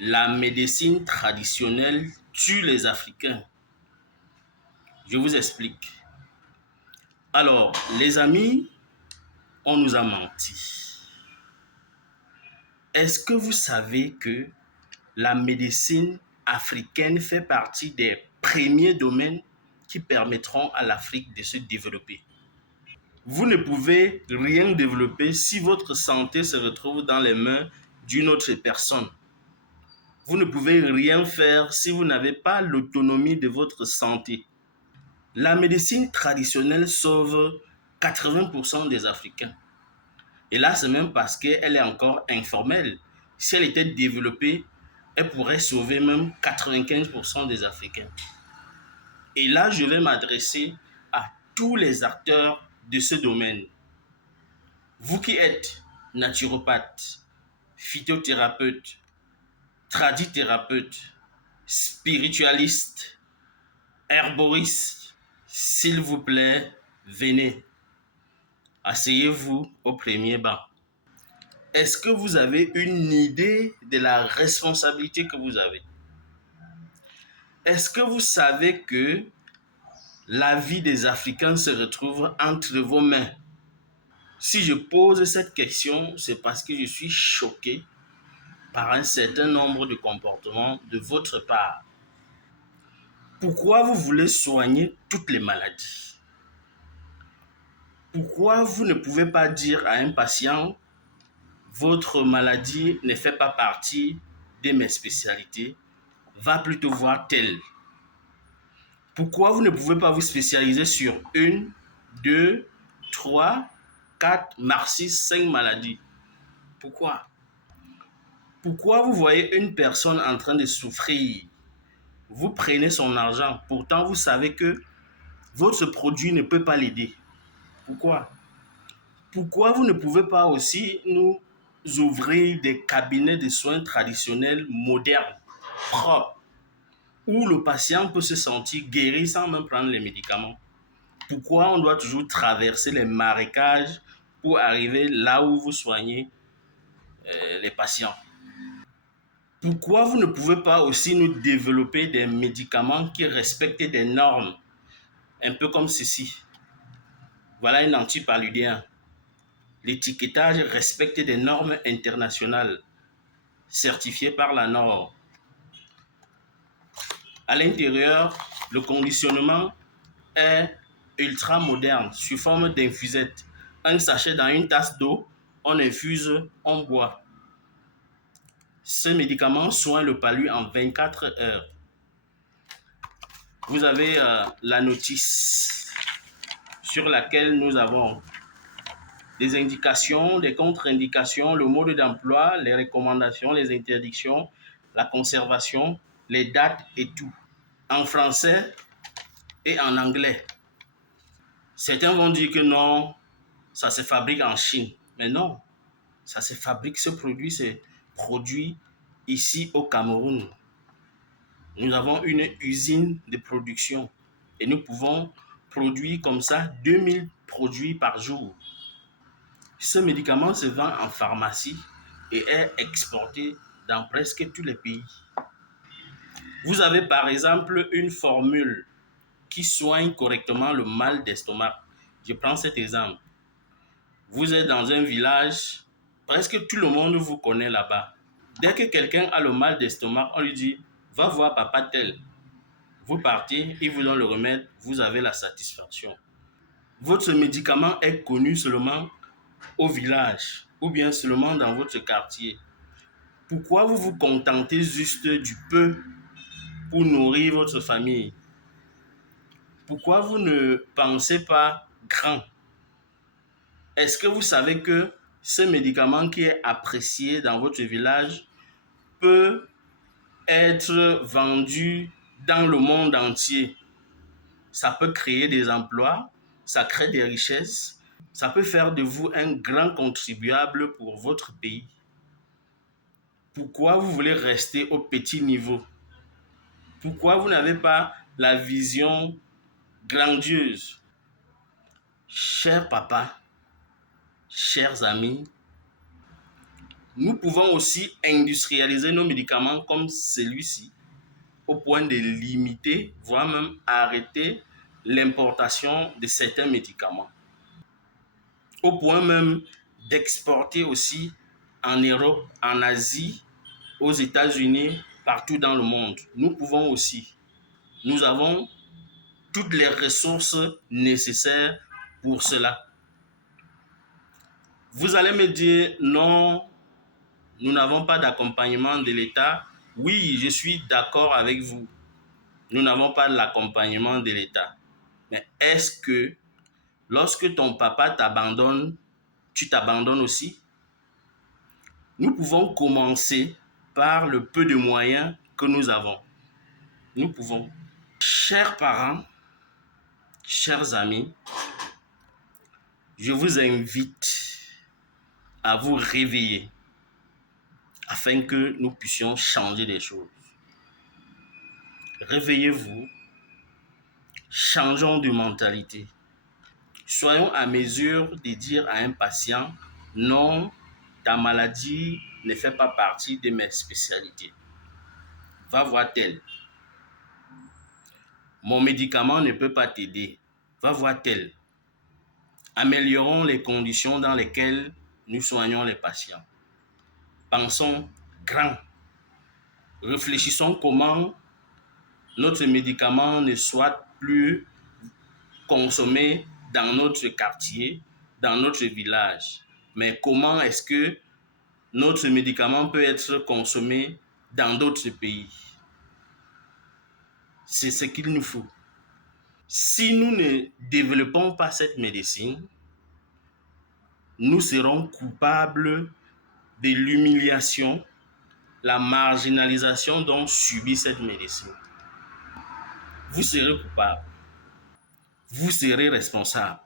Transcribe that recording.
La médecine traditionnelle tue les Africains. Je vous explique. Alors, les amis, on nous a menti. Est-ce que vous savez que la médecine africaine fait partie des premiers domaines qui permettront à l'Afrique de se développer? Vous ne pouvez rien développer si votre santé se retrouve dans les mains d'une autre personne. Vous ne pouvez rien faire si vous n'avez pas l'autonomie de votre santé. La médecine traditionnelle sauve 80% des Africains. Et là, c'est même parce qu'elle est encore informelle. Si elle était développée, elle pourrait sauver même 95% des Africains. Et là, je vais m'adresser à tous les acteurs de ce domaine. Vous qui êtes naturopathe, phytothérapeute, tradithérapeute, spiritualiste, herboriste, s'il vous plaît, venez. Asseyez-vous au premier banc. Est-ce que vous avez une idée de la responsabilité que vous avez? Est-ce que vous savez que la vie des Africains se retrouve entre vos mains? Si je pose cette question, c'est parce que je suis choqué par un certain nombre de comportements de votre part. Pourquoi vous voulez soigner toutes les maladies? Pourquoi vous ne pouvez pas dire à un patient, votre maladie ne fait pas partie de mes spécialités, va plutôt voir telle? Pourquoi vous ne pouvez pas vous spécialiser sur une, deux, trois, quatre, voire six, cinq maladies? Pourquoi? Pourquoi vous voyez une personne en train de souffrir? Vous prenez son argent, pourtant vous savez que votre produit ne peut pas l'aider. Pourquoi? Pourquoi vous ne pouvez pas aussi nous ouvrir des cabinets de soins traditionnels modernes, propres, où le patient peut se sentir guéri sans même prendre les médicaments? Pourquoi on doit toujours traverser les marécages pour arriver là où vous soignez les patients? Pourquoi vous ne pouvez pas aussi nous développer des médicaments qui respectent des normes, un peu comme ceci? Voilà un antipaludéen. L'étiquetage respecte des normes internationales certifiées par la norme. À l'intérieur, le conditionnement est ultra moderne, sous forme d'infusette. Un sachet dans une tasse d'eau, on infuse, on boit. Ce médicament soigne le palu en 24 heures. Vous avez la notice sur laquelle nous avons des indications, des contre-indications, le mode d'emploi, les recommandations, les interdictions, la conservation, les dates et tout. En français et en anglais. Certains vont dire que non, ça se fabrique en Chine. Mais non, ça se fabrique, ce produit, c'est produit ici au Cameroun. Nous avons une usine de production et nous pouvons produire comme ça 2000 produits par jour. Ce médicament se vend en pharmacie et est exporté dans presque tous les pays. Vous avez par exemple une formule qui soigne correctement le mal d'estomac. Je prends cet exemple. Vous êtes dans un village, presque tout le monde vous connaît là-bas. Dès que quelqu'un a le mal d'estomac, on lui dit « va voir papa tel ». Vous partez, il vous donne le remède, vous avez la satisfaction. Votre médicament est connu seulement au village ou bien seulement dans votre quartier. Pourquoi vous vous contentez juste du peu pour nourrir votre famille? Pourquoi vous ne pensez pas grand? Est-ce que vous savez que ce médicament qui est apprécié dans votre village peut être vendu dans le monde entier? Ça peut créer des emplois, ça crée des richesses, ça peut faire de vous un grand contribuable pour votre pays. Pourquoi vous voulez rester au petit niveau? Pourquoi vous n'avez pas la vision grandiose? Cher papa, chers amis, Nous pouvons aussi industrialiser nos médicaments comme celui-ci au point de limiter, voire même arrêter l'importation de certains médicaments. Au point même d'exporter aussi en Europe, en Asie, aux États-Unis, partout dans le monde. Nous pouvons aussi. Nous avons toutes les ressources nécessaires pour cela. Vous allez me dire, non, nous n'avons pas d'accompagnement de l'État. Oui, je suis d'accord avec vous. Nous n'avons pas l'accompagnement de l'État. Mais est-ce que lorsque ton papa t'abandonne, tu t'abandonnes aussi? Nous pouvons commencer par le peu de moyens que nous avons. Nous pouvons. Chers parents, chers amis, je vous invite à vous réveiller afin que nous puissions changer les choses. Réveillez-vous, changeons de mentalité. Soyons à mesure de dire à un patient, non, ta maladie ne fait pas partie de mes spécialités. Va voir tel. Mon médicament ne peut pas t'aider. Va voir tel. Améliorons les conditions dans lesquelles nous soignons les patients. Pensons grand. Réfléchissons comment notre médicament ne soit plus consommé dans notre quartier, dans notre village. Mais comment est-ce que notre médicament peut être consommé dans d'autres pays? C'est ce qu'il nous faut. Si nous ne développons pas cette médecine, nous serons coupables de l'humiliation, la marginalisation dont subit cette médecine. Vous serez coupable. Vous serez responsable.